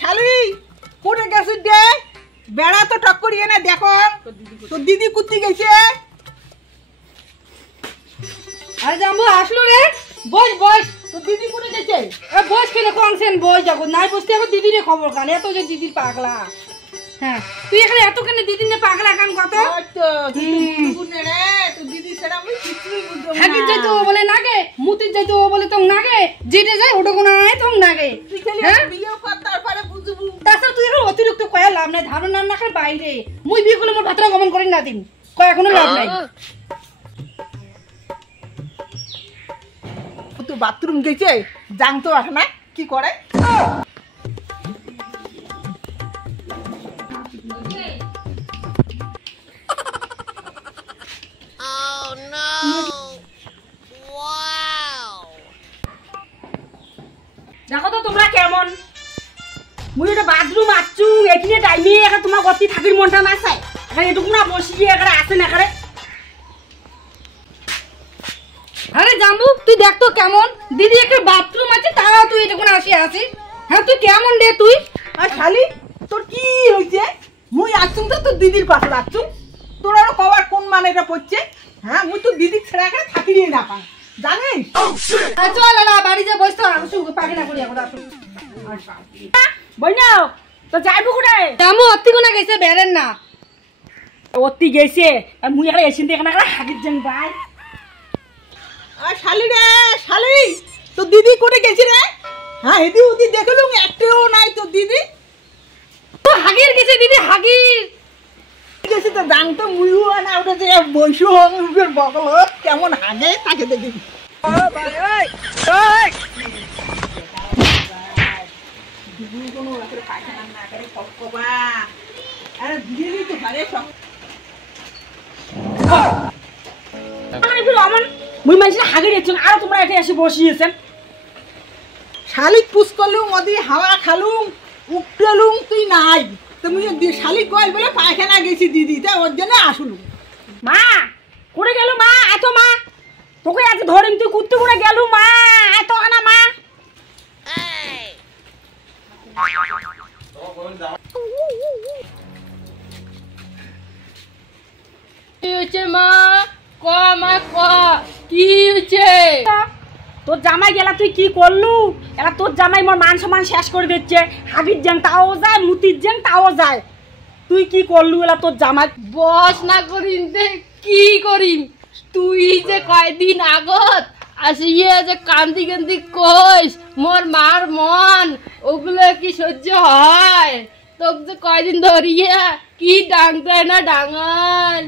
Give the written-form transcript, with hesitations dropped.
শালি কোটে গেছিস রে? বেড়া তো টক করিয়ে না দেখো তোর দিদি কুত্তি গেছে। আরে জাম্বু আসলো রে, বস বস। তোর দিদি কোটে গেছে? বস কেন কনসেন বস যাবো নাই বসতে এখন দিদিরে খবর কান এত যে দিদির পাগলা। হ্যাঁ তুই এখানে এত কেন দিদির নে পাগলা কান কত? হাগির যাইতো বলে নাগে, মুতির যাইতো বলে তো নাগে, যেটা যায় ওটা কোনো নাই তো নাগে। তাছাড়া তুই এখন অতিরিক্ত কয়া লাভ নাই, ধারণা না খার বাইরে মুই বিয়ে করলে মোর ভাতরা গমন করি না দিন কয়া কোনো লাভ নাই। তো বাথরুম গেছে জানতো আসে না কি করে। দেখো তো তোমরা কেমন, মুই এটা বাথরুম আসছু এখানে টাইমে এখন তোমার গতি থাকির মনটা না চাই এখন এটুকু না বসিয়ে এখানে আসে না এখানে। আরে জাম্বু তুই দেখ তো কেমন, দিদি একটা বাথরুম আছে তাও তুই এটুকু আসি আসিস। হ্যাঁ তুই কেমন রে তুই? আর শালি তোর কি হয়েছে? মুই আসছুম তো তোর দিদির পাশে আসছুম, তোর আরো কবার কোন মানে এটা পড়ছে? হ্যাঁ মুই তো দিদির ছেড়ে এখানে থাকি নিয়ে না পাই জানিস। চল না বাড়ি যা বসতে আসু পাখি না করি এখন আসু বইনাও তো যাইবো কোনে? জাম্বু অতি কোনা গেছে বেরেন না অতি গেছে আর মুই এখানে এসে এখানে হাগির যান ভাই। আর শালি রে শালি তোর দিদি কোটে গেছি রে? হ্যাঁ এদি ওদি দেখলুম একটাও নাই তোর দিদি। তো হাগির গেছে দিদি হাগির গেছি তো জানতো মুইও না ওটা যে বৈশু হঙ্গের বকল কেমন হাগে তাকে দেখি। মুই মানুষের হাগির এসছেন আর তোমরা এখানে এসে বসিয়েছেন। শালিক পুষ করলুম ওদি হাওয়া খালুম উঠলুম তুই নাই তুমি শালিক কল বলে পায়খানা গেছি দিদি তাই ওর জন্য আসলুম। মা করে গেল মা এত মা তোকে আজ ধরেন তুই কুত্তে করে গেল মা এত আনা মা। কি হচ্ছে মা ক মা ক কি হচ্ছে? তোর জামাই গেলা তুই কি করলু? এলা তোর জামাই মোর মান সম্মান শেষ করে দিচ্ছে, হাবির জ্যাং তাও যায় মুতির জ্যাং তাও যায়, তুই কি করলু? এলা তোর জামাই বস না করিম কি করিম? তুই যে কয়দিন আগত আসিয়ে যে কান্দি কান্দি কইস মোর মার মন ওগুলো কি সহ্য হয়? তোকে যে কয়দিন ধরিয়ে কি ডাং দেয় না ডাঙাল